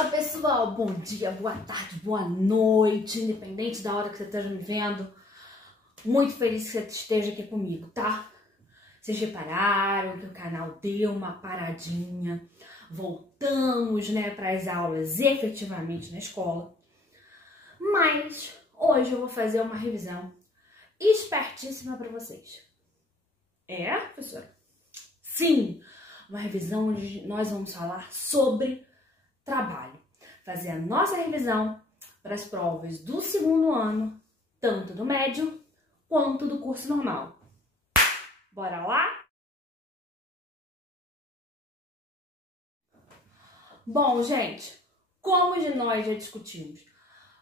Fala pessoal, bom dia, boa tarde, boa noite, independente da hora que você esteja me vendo. Muito feliz que você esteja aqui comigo, tá? Vocês repararam que o canal deu uma paradinha, voltamos, né, para as aulas efetivamente na escola. Mas hoje eu vou fazer uma revisão espertíssima para vocês. É, professora? Sim, uma revisão onde nós vamos falar sobre trabalho. Fazer a nossa revisão para as provas do segundo ano, tanto do médio quanto do curso normal. Bora lá? Bom, gente, como nós já discutimos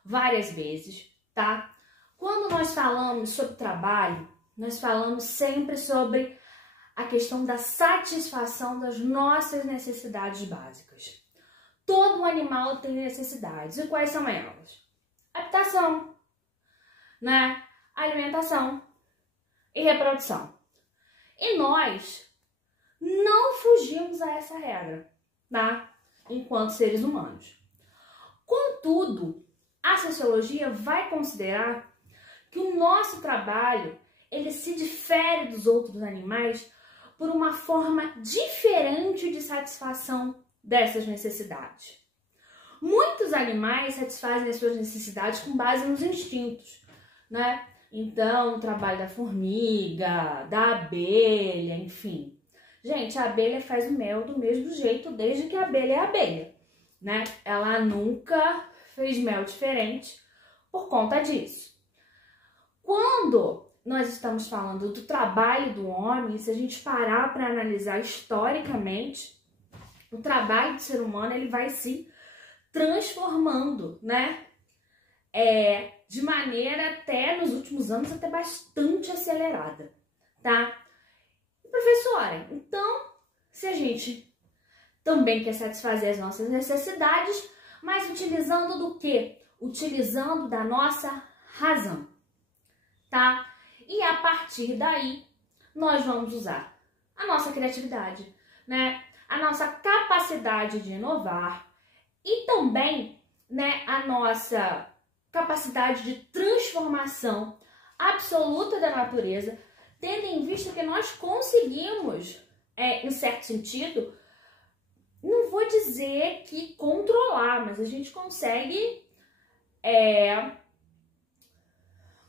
várias vezes, tá? Quando nós falamos sobre trabalho, nós falamos sempre sobre a questão da satisfação das nossas necessidades básicas. Todo animal tem necessidades. E quais são elas? Habitação, né? Alimentação e reprodução. E nós não fugimos a essa regra, tá? Enquanto seres humanos. Contudo, a sociologia vai considerar que o nosso trabalho, ele se difere dos outros animais por uma forma diferente de satisfação dessas necessidades. Muitos animais satisfazem as suas necessidades com base nos instintos, né? Então, o trabalho da formiga, da abelha, enfim. Gente, a abelha faz o mel do mesmo jeito desde que a abelha é abelha, né? Ela nunca fez mel diferente por conta disso. Quando nós estamos falando do trabalho do homem, se a gente parar para analisar historicamente, o trabalho do ser humano, ele vai se transformando, né? De maneira até, nos últimos anos, até bastante acelerada, tá? E, professora, então, se a gente também quer satisfazer as nossas necessidades, mas utilizando do quê? Utilizando da nossa razão, tá? E a partir daí, nós vamos usar a nossa criatividade, né? A nossa capacidade de inovar e também, né, a nossa capacidade de transformação absoluta da natureza, tendo em vista que nós conseguimos, em certo sentido, não vou dizer que controlar, mas a gente consegue,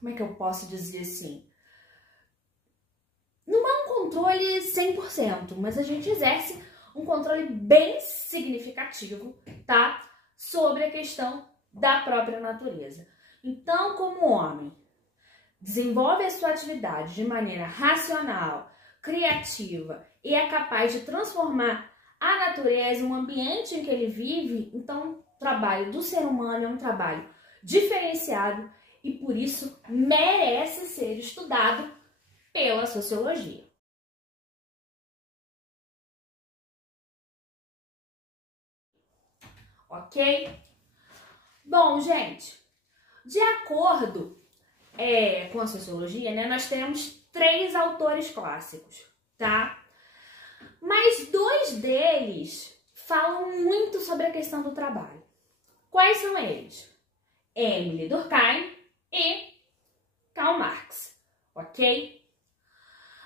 como é que eu posso dizer assim? Não é um controle 100%, mas a gente exerce um controle bem significativo, tá? Sobre a questão da própria natureza. Então, como o homem desenvolve a sua atividade de maneira racional, criativa e é capaz de transformar a natureza, o ambiente em que ele vive, então o trabalho do ser humano é um trabalho diferenciado e por isso merece ser estudado pela sociologia. Ok? Bom, gente, de acordo com a sociologia, né, nós temos 3 autores clássicos, tá? Mas 2 deles falam muito sobre a questão do trabalho. Quais são eles? Émile Durkheim e Karl Marx, ok?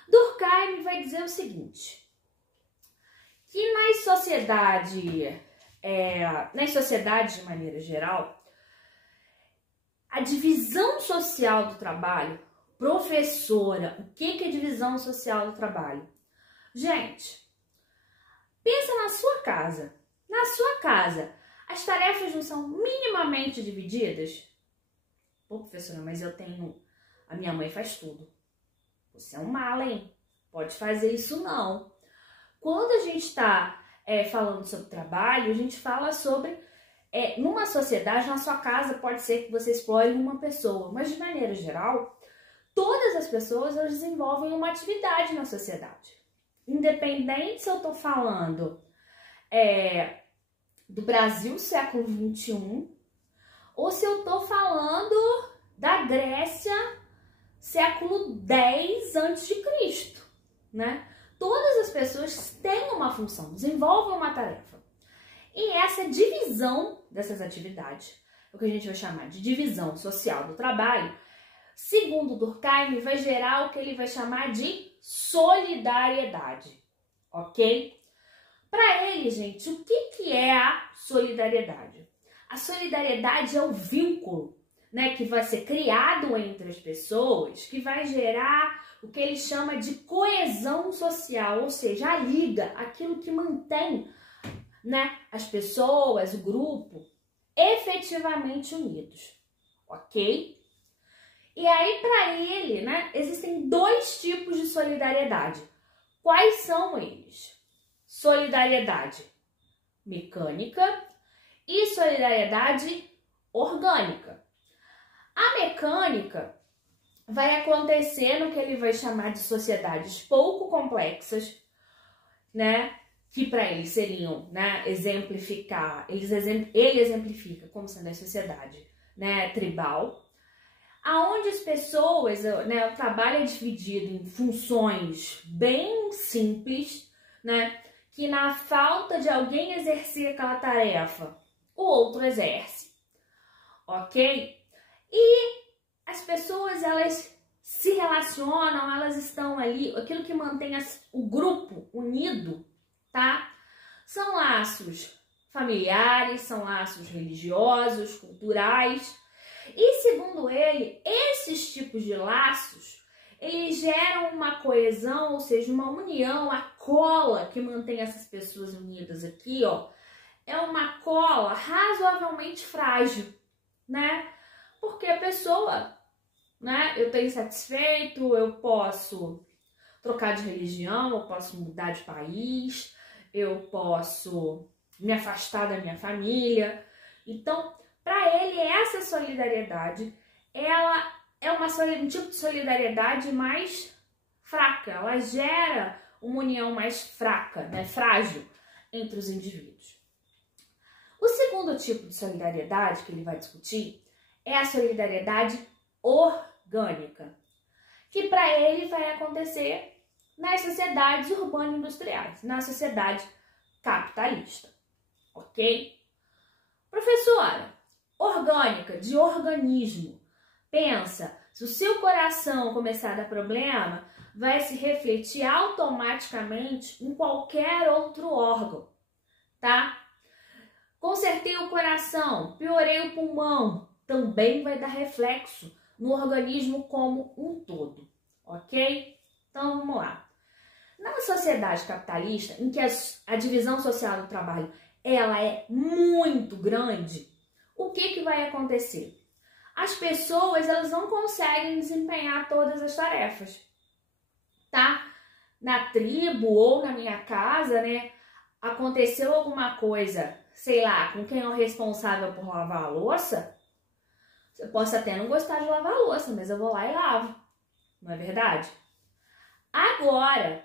Durkheim vai dizer o seguinte, que nas sociedades de maneira geral, a divisão social do trabalho, professora, o que é divisão social do trabalho? Gente, pensa na sua casa. Na sua casa, as tarefas não são minimamente divididas? Pô, professora, mas a minha mãe faz tudo. Você é um mala, hein? Pode fazer isso não. Quando a gente está falando sobre trabalho, a gente fala sobre, numa sociedade, na sua casa pode ser que você explore uma pessoa, mas de maneira geral, todas as pessoas elas desenvolvem uma atividade na sociedade. Independente se eu estou falando do Brasil século XXI ou se eu estou falando da Grécia século X a.C., né? Todas as pessoas têm uma função, desenvolvem uma tarefa. E essa divisão dessas atividades, o que a gente vai chamar de divisão social do trabalho, segundo Durkheim, vai gerar o que ele vai chamar de solidariedade, ok? Para ele, gente, o que é a solidariedade? A solidariedade é o vínculo, né, que vai ser criado entre as pessoas, que vai gerar o que ele chama de coesão social, ou seja, a liga, aquilo que mantém, né, as pessoas, o grupo, efetivamente unidos, ok? E aí, para ele, né, existem dois tipos de solidariedade. Quais são eles? Solidariedade mecânica e solidariedade orgânica. A mecânica vai acontecer no que ele vai chamar de sociedades pouco complexas, né? Que para ele seriam, né, exemplificar, ele exemplifica como sendo a sociedade, né, tribal, aonde as pessoas, né, o trabalho é dividido em funções bem simples, né, que na falta de alguém exercer aquela tarefa, o outro exerce, ok? E as pessoas, elas se relacionam, elas estão ali, aquilo que mantém o grupo unido, tá? São laços familiares, são laços religiosos, culturais. E segundo ele, esses tipos de laços, eles geram uma coesão, ou seja, uma união, a cola que mantém essas pessoas unidas aqui, ó, é uma cola razoavelmente frágil, né? Porque a pessoa, né, eu estou insatisfeito, eu posso trocar de religião, eu posso mudar de país, eu posso me afastar da minha família. Então, para ele, essa solidariedade, ela é um tipo de solidariedade mais fraca. Ela gera uma união mais fraca, né, frágil entre os indivíduos. O segundo tipo de solidariedade que ele vai discutir é a solidariedade orgânica, que para ele vai acontecer nas sociedades urbano-industriais, na sociedade capitalista, ok? Professora, orgânica, de organismo. Pensa, se o seu coração começar a dar problema, vai se refletir automaticamente em qualquer outro órgão, tá? Consertei o coração, piorei o pulmão, também vai dar reflexo no organismo como um todo, ok? Então vamos lá. Na sociedade capitalista, em que a divisão social do trabalho ela é muito grande, o que vai acontecer? As pessoas, elas não conseguem desempenhar todas as tarefas, tá? Na tribo ou na minha casa, né, aconteceu alguma coisa, sei lá, com quem é o responsável por lavar a louça, eu posso até não gostar de lavar a louça, mas eu vou lá e lavo, não é verdade? Agora,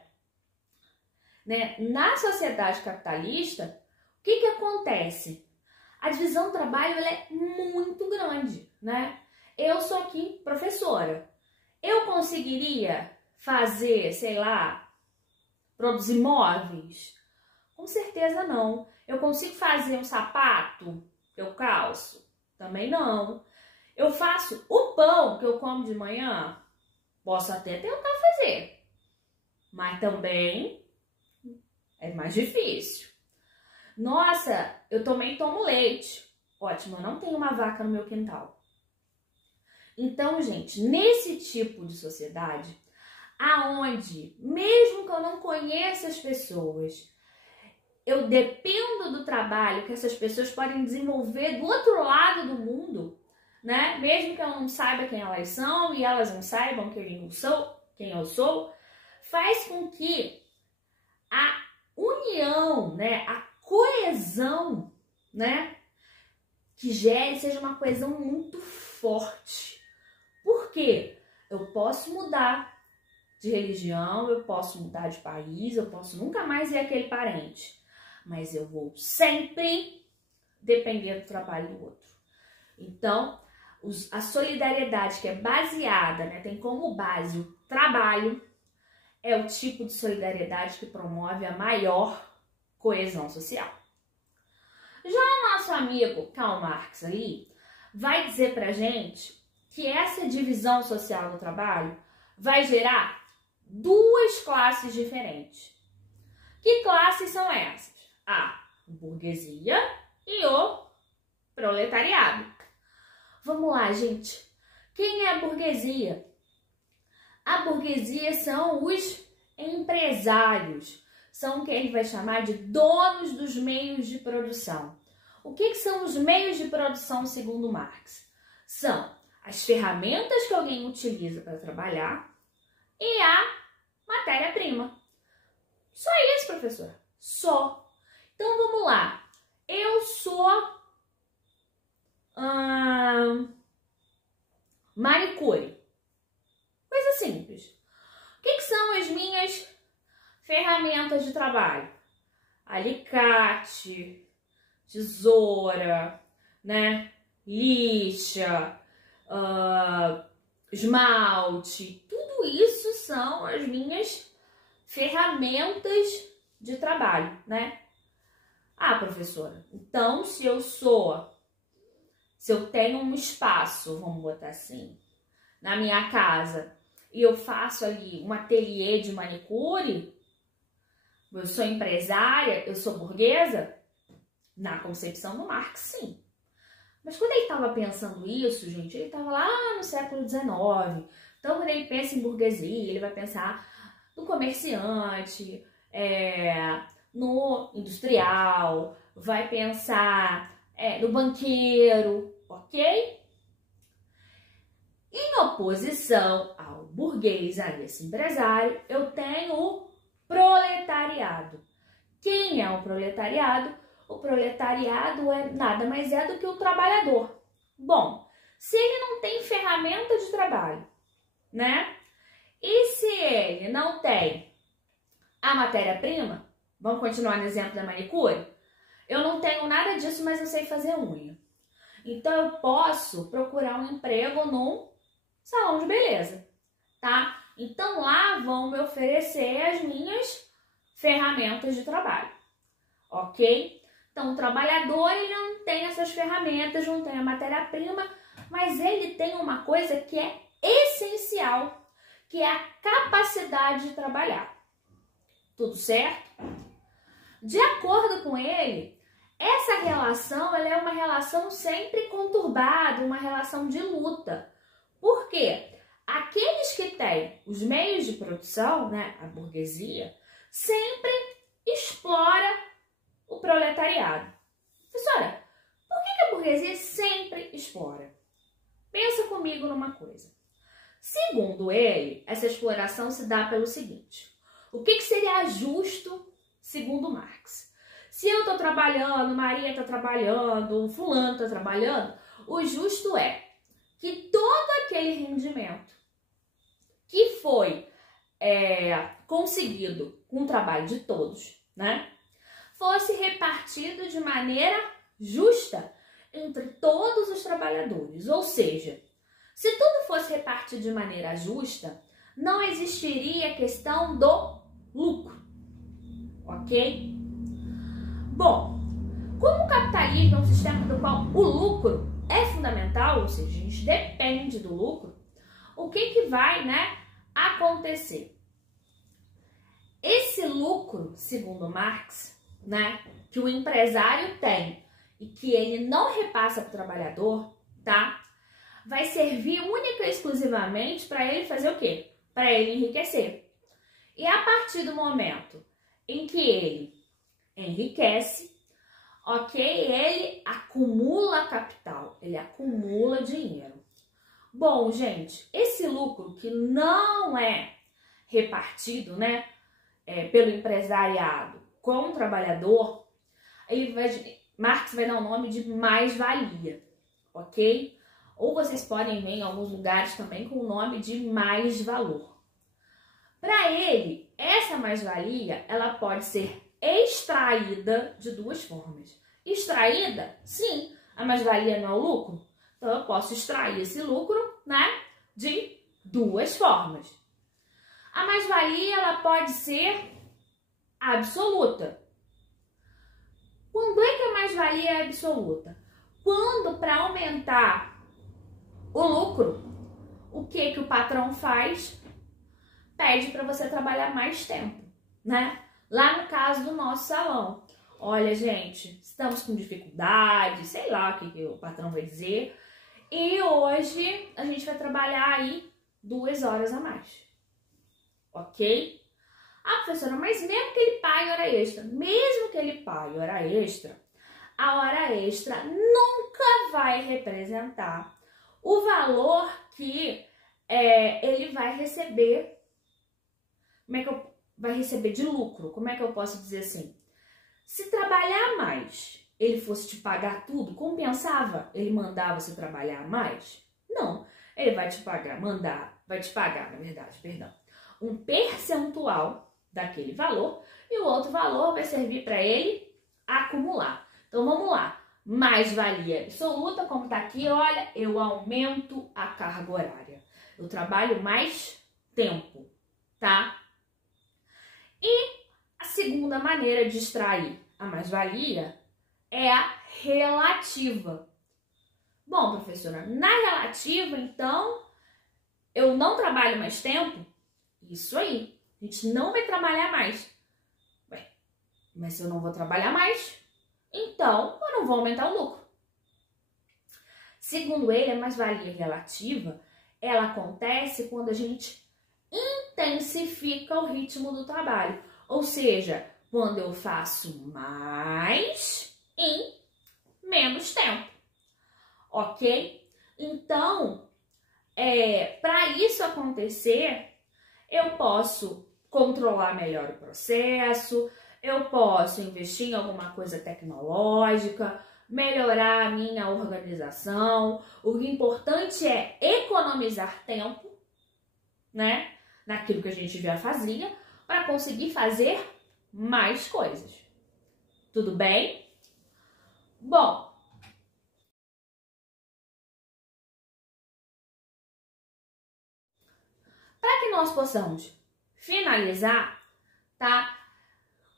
né, na sociedade capitalista, o que acontece? A divisão do trabalho ela é muito grande, né? Eu sou aqui professora. Eu conseguiria fazer, sei lá, produzir móveis? Com certeza não. Eu consigo fazer um sapato que eu calço? Também não. Eu faço o pão que eu como de manhã? Posso até tentar fazer, mas também é mais difícil. Nossa, eu também tomo leite. Ótimo, eu não tenho uma vaca no meu quintal. Então, gente, nesse tipo de sociedade, aonde, mesmo que eu não conheça as pessoas, eu dependo do trabalho que essas pessoas podem desenvolver do outro lado do mundo, né? Mesmo que eu não saiba quem elas são e elas não saibam quem eu sou, faz com que a união, né, a coesão, né, que gere seja uma coesão muito forte. Por quê? Eu posso mudar de religião, eu posso mudar de país, eu posso nunca mais ver aquele parente, mas eu vou sempre depender do trabalho do outro. Então, a solidariedade que é baseada, né, tem como base o trabalho, é o tipo de solidariedade que promove a maior coesão social. Já o nosso amigo Karl Marx aí vai dizer pra gente que essa divisão social do trabalho vai gerar duas classes diferentes. Que classes são essas? A burguesia e o proletariado. Vamos lá, gente. Quem é a burguesia? A burguesia são os empresários. São o que ele vai chamar de donos dos meios de produção. O que são os meios de produção segundo Marx? São as ferramentas que alguém utiliza para trabalhar e a matéria-prima. Só isso, professor? Só. Então, vamos lá. Eu sou manicure. Coisa simples. O que são as minhas ferramentas de trabalho? Alicate, tesoura, né? Lixa, esmalte. Tudo isso são as minhas ferramentas de trabalho, né? Ah, professora, então se eu tenho um espaço, vamos botar assim, na minha casa, e eu faço ali um ateliê de manicure, eu sou empresária, eu sou burguesa? Na concepção do Marx, sim. Mas quando ele estava pensando isso, gente, ele estava lá no século XIX. Então, quando ele pensa em burguesia, ele vai pensar no comerciante, no industrial, vai pensar no banqueiro, ok? Em oposição ao burguês, a esse empresário, eu tenho o proletariado. Quem é o proletariado? O proletariado nada mais é do que o trabalhador. Bom, se ele não tem ferramenta de trabalho, né? E se ele não tem a matéria-prima, vamos continuar no exemplo da manicure? Eu não tenho nada disso, mas eu sei fazer unha. Então, eu posso procurar um emprego num salão de beleza, tá? Então, lá vão me oferecer as minhas ferramentas de trabalho, ok? Então, o trabalhador, ele não tem essas ferramentas, não tem a matéria-prima, mas ele tem uma coisa que é essencial, que é a capacidade de trabalhar. Tudo certo? De acordo com ele, essa relação ela é uma relação sempre conturbada, uma relação de luta. Por quê? Aqueles que têm os meios de produção, né, a burguesia, sempre explora o proletariado. Professora, por que a burguesia sempre explora? Pensa comigo numa coisa. Segundo ele, essa exploração se dá pelo seguinte. O que seria justo segundo Marx? Se eu estou trabalhando, Maria está trabalhando, fulano está trabalhando, o justo é que todo aquele rendimento que foi conseguido com o trabalho de todos, né, fosse repartido de maneira justa entre todos os trabalhadores. Ou seja, se tudo fosse repartido de maneira justa, não existiria a questão do lucro, ok? Bom, como o capitalismo é um sistema do qual o lucro é fundamental, ou seja, a gente depende do lucro, o que vai, acontecer? Esse lucro, segundo Marx, que o empresário tem e que ele não repassa para o trabalhador, tá? Vai servir única e exclusivamente para ele fazer o quê? Para ele enriquecer. E a partir do momento em que ele enriquece, ok? Ele acumula capital, ele acumula dinheiro. Bom, gente, esse lucro que não é repartido, pelo empresariado com o trabalhador, Marx vai dar o nome de mais-valia, ok? Ou vocês podem ver em alguns lugares também com o nome de mais-valor. Para ele, essa mais-valia, ela pode ser extraída de duas formas. Extraída, sim, a mais-valia não é o lucro, então eu posso extrair esse lucro, de duas formas. A mais-valia, ela pode ser absoluta. Quando é que a mais-valia é absoluta? Quando, para aumentar o lucro, o que o patrão faz? Pede para você trabalhar mais tempo, né? Lá no caso do nosso salão. Olha, gente, estamos com dificuldade, sei lá o que o patrão vai dizer. E hoje a gente vai trabalhar aí 2 horas a mais. Ok? Ah, professora, mas mesmo que ele pague hora extra, mesmo que ele pague hora extra, a hora extra nunca vai representar o valor que ele vai receber. Como é que vai receber de lucro? Como é que eu posso dizer assim? Se trabalhar mais, ele fosse te pagar tudo, compensava ele mandar você trabalhar mais? Não, ele vai te pagar, na verdade, perdão, um percentual daquele valor e o outro valor vai servir para ele acumular. Então vamos lá, mais-valia absoluta, como está aqui, olha, eu aumento a carga horária, eu trabalho mais tempo, tá? E a segunda maneira de extrair a mais-valia é a relativa. Bom, professora, na relativa, então, eu não trabalho mais tempo? Isso aí, a gente não vai trabalhar mais. Ué, mas se eu não vou trabalhar mais, então eu não vou aumentar o lucro. Segundo ele, a mais-valia relativa, ela acontece quando a gente intensifica o ritmo do trabalho. Ou seja, quando eu faço mais em menos tempo. Ok? Então, para isso acontecer, eu posso controlar melhor o processo, eu posso investir em alguma coisa tecnológica, melhorar a minha organização. O importante é economizar tempo, né? Naquilo que a gente já fazia, para conseguir fazer mais coisas. Tudo bem? Bom, para que nós possamos finalizar, tá?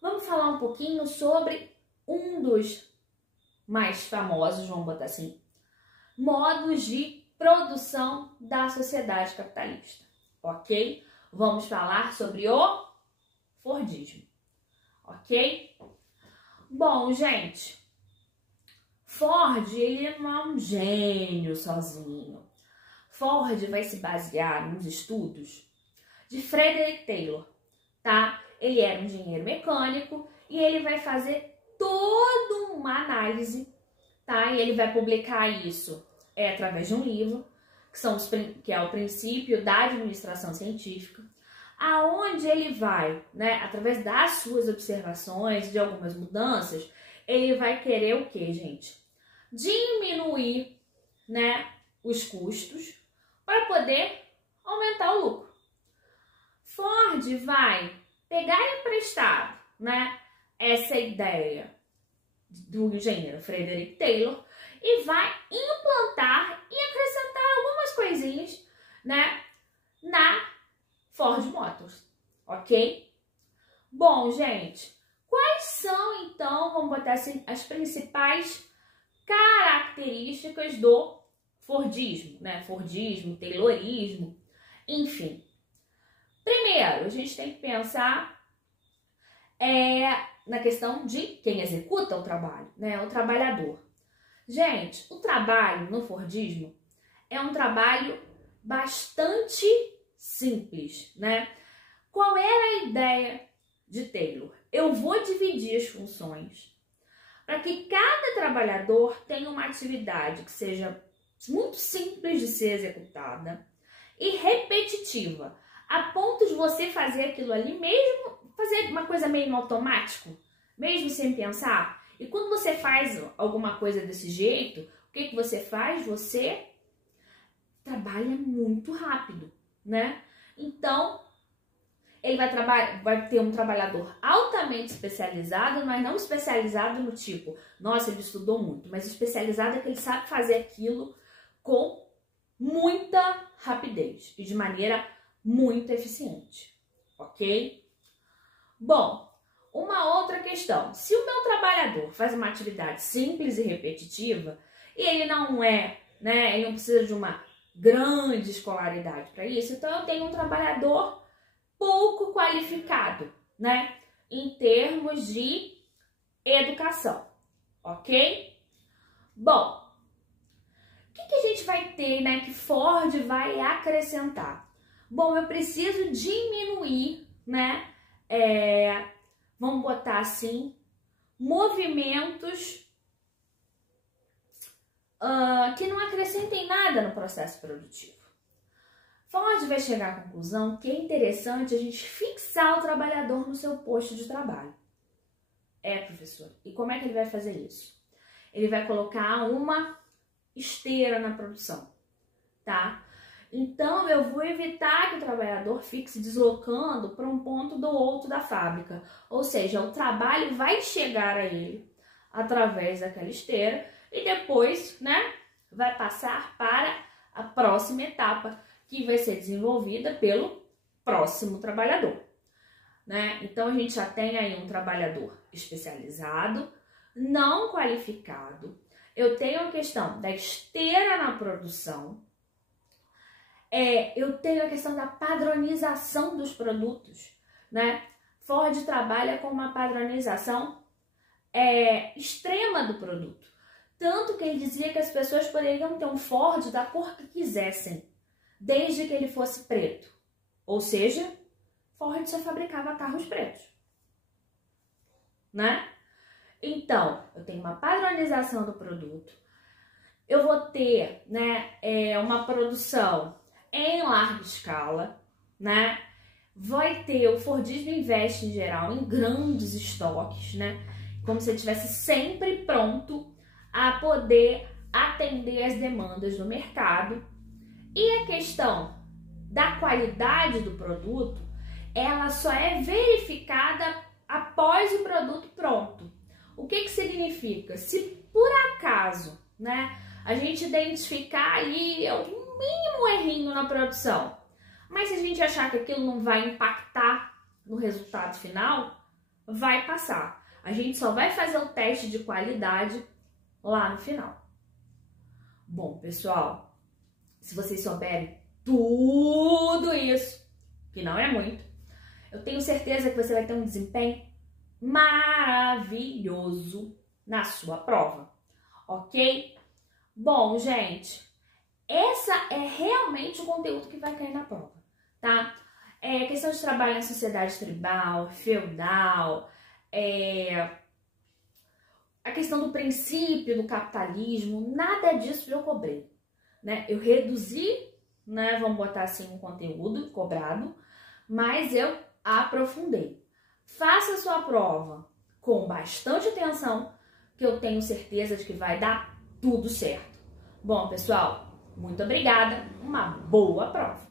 Vamos falar um pouquinho sobre um dos mais famosos, vamos botar assim, modos de produção da sociedade capitalista, ok? Vamos falar sobre o Fordismo, ok? Bom, gente, Ford, ele não é um gênio sozinho. Ford vai se basear nos estudos de Frederick Taylor, tá? Ele era um engenheiro mecânico e ele vai fazer toda uma análise, tá? E ele vai publicar isso através de um livro, que é o Princípio da Administração Científica, aonde ele vai, né, através das suas observações de algumas mudanças, ele vai querer o quê, gente? Diminuir, né, os custos para poder aumentar o lucro. Ford vai pegar emprestado, né, essa ideia do engenheiro Frederick Taylor e vai implantar e acrescentar algumas coisinhas, né, na Ford Motors, ok? Bom, gente, quais são, então, vamos botar assim, as principais características do Fordismo, né? Fordismo, Taylorismo, enfim. Primeiro, a gente tem que pensar na questão de quem executa o trabalho, né? O trabalhador. Gente, o trabalho no Fordismo é um trabalho bastante simples, né? Qual era a ideia de Taylor? Eu vou dividir as funções para que cada trabalhador tenha uma atividade que seja muito simples de ser executada e repetitiva, a ponto de você fazer aquilo ali mesmo, fazer uma coisa meio no automático, mesmo sem pensar. E quando você faz alguma coisa desse jeito, o que você faz? Você trabalha muito rápido, né? Então, ele vai ter um trabalhador altamente especializado, mas não especializado no tipo, nossa, ele estudou muito, mas especializado é que ele sabe fazer aquilo com muita rapidez e de maneira muito eficiente, ok? Bom, Uma outra questão, se o meu trabalhador faz uma atividade simples e repetitiva, e ele não é, né, ele não precisa de uma grande escolaridade para isso, então eu tenho um trabalhador pouco qualificado, né, em termos de educação, ok? Bom, o que a gente vai ter, né, que Ford vai acrescentar? Bom, eu preciso diminuir, né, vamos botar assim, movimentos que não acrescentem nada no processo produtivo. Ford vai chegar à conclusão que é interessante a gente fixar o trabalhador no seu posto de trabalho. Professor, e como é que ele vai fazer isso? Ele vai colocar uma esteira na produção, tá? Então, eu vou evitar que o trabalhador fique se deslocando para um ponto do outro da fábrica. Ou seja, o trabalho vai chegar a ele através daquela esteira e depois, né, vai passar para a próxima etapa, que vai ser desenvolvida pelo próximo trabalhador, né? Então, a gente já tem aí um trabalhador especializado, não qualificado. Eu tenho a questão da esteira na produção. Eu tenho a questão da padronização dos produtos, né? Ford trabalha com uma padronização extrema do produto. Tanto que ele dizia que as pessoas poderiam ter um Ford da cor que quisessem, desde que ele fosse preto. Ou seja, Ford só fabricava carros pretos, né? Então, eu tenho uma padronização do produto. Eu vou ter, né, uma produção em larga escala, né? Vai ter, o Fordismo investe em geral em grandes estoques, né? Como se ele estivesse sempre pronto a poder atender as demandas do mercado. E a questão da qualidade do produto, ela só é verificada após o produto pronto. O que significa? Se por acaso, né, a gente identificar ali algum mínimo errinho na produção, mas se a gente achar que aquilo não vai impactar no resultado final, vai passar. A gente só vai fazer o teste de qualidade lá no final. Bom, pessoal, se vocês souberem tudo isso, que não é muito, eu tenho certeza que você vai ter um desempenho maravilhoso na sua prova, ok? Bom, gente, essa é realmente o conteúdo que vai cair na prova, tá? Questão de trabalho na sociedade tribal, feudal, a questão do princípio do capitalismo, nada disso eu cobrei, né? Eu reduzi, né, vamos botar assim, um conteúdo cobrado, mas eu aprofundei. Faça a sua prova com bastante atenção, que eu tenho certeza de que vai dar tudo certo. Bom, pessoal, muito obrigada, uma boa prova!